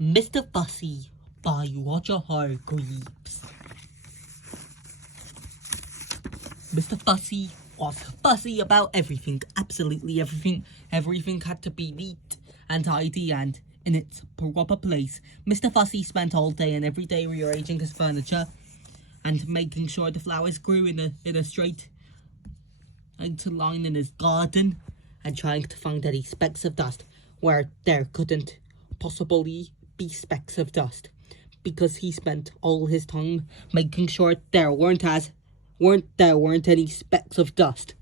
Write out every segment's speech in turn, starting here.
Mr. Fussy by Roger Hargreaves. Mr. Fussy was fussy about everything, absolutely everything. Everything had to be neat and tidy and in its proper place. Mr. Fussy spent all day and every day rearranging his furniture and making sure the flowers grew in a straight line in his garden, and trying to find any specks of dust where there couldn't possibly be specks of dust, because he spent all his time making sure there weren't any specks of dust.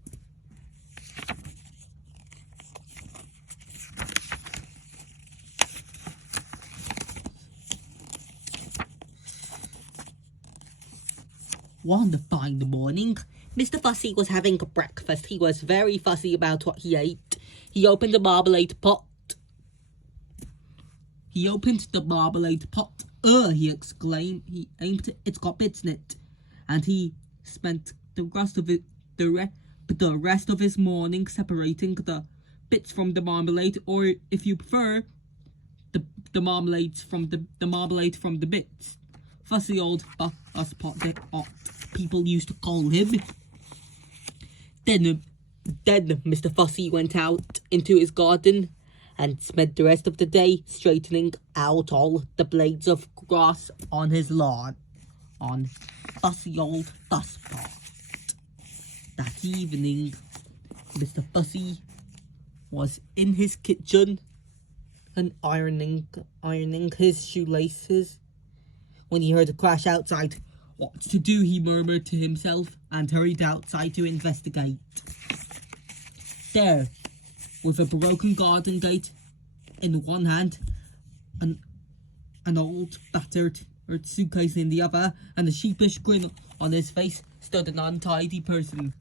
One fine morning, Mr. Fussy was having breakfast. He was very fussy about what he ate. He opened the marmalade pot. He exclaimed. He aimed it. It's got bits in it. And he spent the rest of his morning separating the bits from the marmalade, or if you prefer, the marmalade from the bits. Fussy old bus pot, people used to call him. Then Mr. Fussy went out into his garden and spent the rest of the day straightening out all the blades of grass on his lawn. On fussy old bus pot. That evening, Mr. Fussy was in his kitchen and ironing his shoelaces when he heard a crash outside. What to do, he murmured to himself, and hurried outside to investigate. There, with a broken garden gate in one hand, an old battered suitcase in the other, and a sheepish grin on his face, stood an untidy person.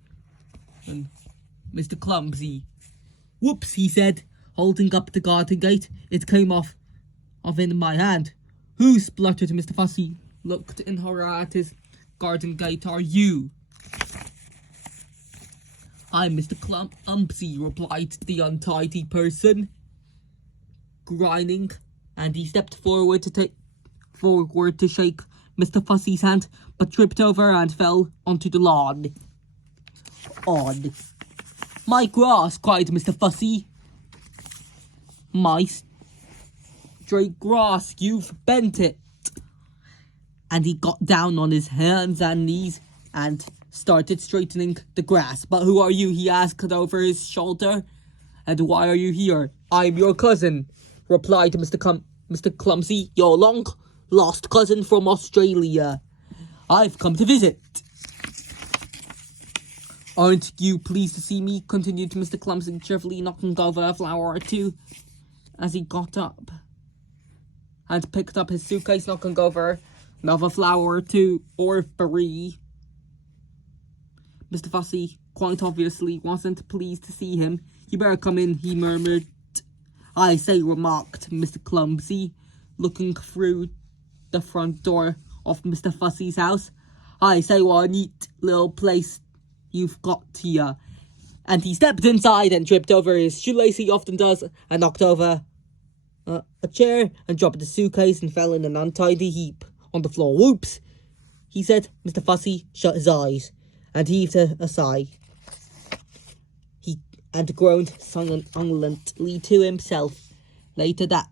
And Mr. Clumsy. "Whoops," he said, holding up the garden gate. "It came off in my hand." "Who?" spluttered Mr. Fussy. Looked in horror at his garden gate. "Are you?" "I'm Mr. Clumsy," replied the untidy person, grinning, and he stepped forward to shake Mr. Fussy's hand, but tripped over and fell onto the lawn. "On my grass!" cried Mr. Fussy. "My straight grass, you've bent it." And he got down on his hands and knees and started straightening the grass. "But who are you?" he asked over his shoulder. "And why are you here?" "I'm your cousin," replied Mr. Clumsy, "your long-lost cousin from Australia. I've come to visit." "Aren't you pleased to see me?" continued Mr. Clumsy, cheerfully knocking over a flower or two as he got up and picked up his suitcase, knocking over another flower or two, or three. Mr. Fussy, quite obviously, wasn't pleased to see him. "You better come in," he murmured. "I say," remarked Mr. Clumsy, looking through the front door of Mr. Fussy's house. "I say, what a neat little place you've got here." And he stepped inside and tripped over his shoelace, he often does, and knocked over a chair and dropped the suitcase and fell in an untidy heap on the floor. "Whoops," he said. Mr. Fussy shut his eyes and heaved a sigh. And groaned silently to himself. Later that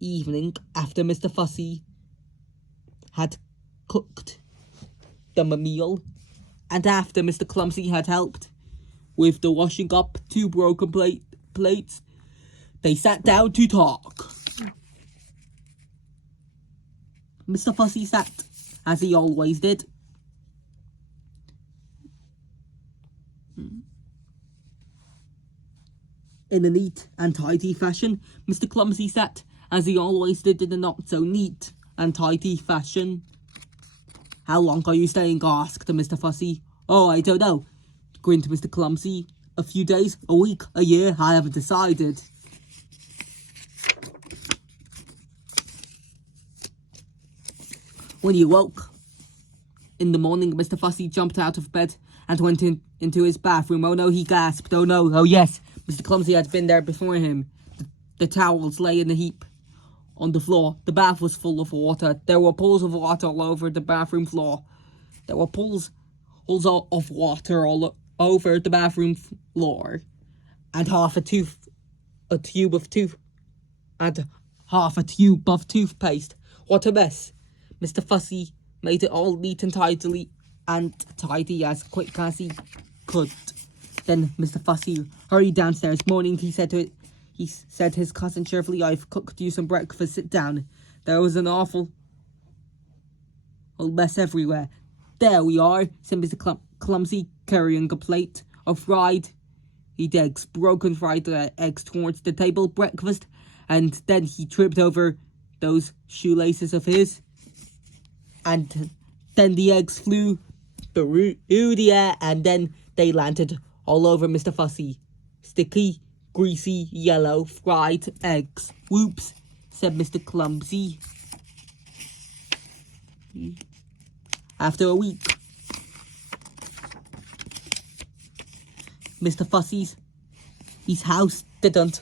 evening, after Mr. Fussy had cooked them a meal, and after Mr. Clumsy had helped with the washing up 2 broken plates, they sat down to talk. Mr. Fussy sat, as he always did, in a neat and tidy fashion. Mr. Clumsy sat, as he always did, in a not-so-neat and tidy fashion. "How long are you staying?" asked Mr. Fussy. "Oh, I don't know," grinned Mr. Clumsy. "A few days, a week, a year, I haven't decided." When he woke in the morning, Mr. Fussy jumped out of bed and went into his bathroom. "Oh no," he gasped. "Oh no, oh yes." Mr. Clumsy had been there before him. The towels lay in a heap on the floor. The bath was full of water. There were pools of water all over the bathroom floor. There were pools of water all over the bathroom floor. And half a tube of toothpaste. What a mess. Mr. Fussy made it all neat and tidy as quick as he could. Then Mr. Fussy hurried downstairs, moaning. He said to his cousin cheerfully, "I've cooked you some breakfast. Sit down." There was an awful mess everywhere. "There we are," said Mr. Clumsy, carrying a plate of fried eggs, broken fried eggs towards the table. "Breakfast," and then he tripped over those shoelaces of his, and then the eggs flew through the air, and then they landed all over Mr. Fussy. "Sticky, greasy, yellow, fried eggs. Whoops," said Mr. Clumsy. After a week, Mr. Fussy's house didn't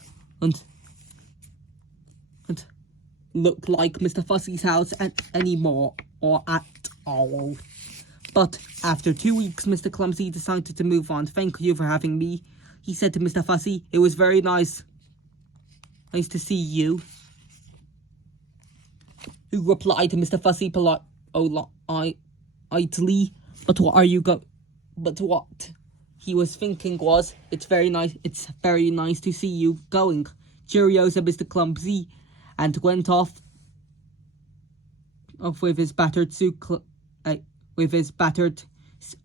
look like Mr. Fussy's house anymore, or at all. But after 2 weeks, Mr. Clumsy decided to move on. "Thank you for having me," he said to Mr. Fussy. "It was very nice to see you," who replied to Mr. Fussy politely. But what he was thinking was, It's very nice to see you going." "Cheerio," said Mr. Clumsy, and went off with his battered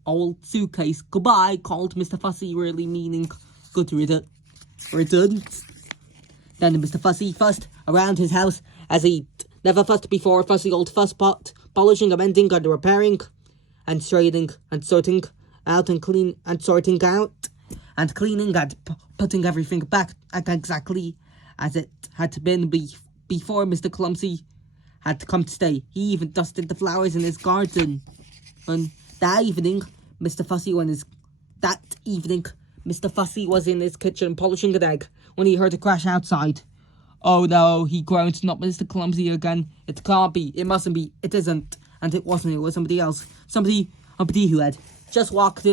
old suitcase. "Goodbye," called Mr. Fussy, really meaning good riddance. Then Mr. Fussy fussed around his house as he never fussed before. Fussy old fusspot, polishing and mending and repairing and straightening and sorting out and cleaning and putting everything back exactly as it had been before Mr. Clumsy had come to stay. He even dusted the flowers in his garden. And that evening, Mr. Fussy was in his kitchen polishing an egg when he heard a crash outside. "Oh no," he groaned, "not Mr. Clumsy again. It can't be, it mustn't be, it isn't." And it wasn't, it was somebody else. Somebody who had just walked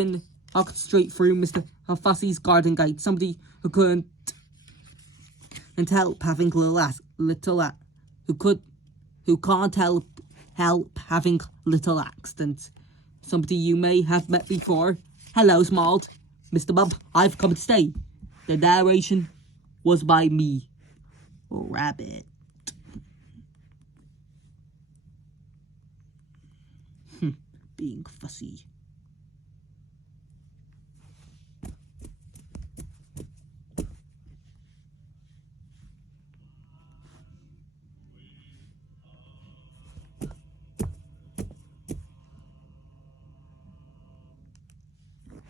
straight through Mr. Fussy's garden gate. Somebody who couldn't help having who can't help having little accidents. Somebody you may have met before. "Hello, Smalled. Mr. Bump, I've come to stay." The narration was by me, Rabbit. Being fussy.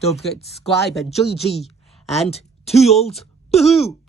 Don't forget to subscribe and GG and toodles. Boo-hoo!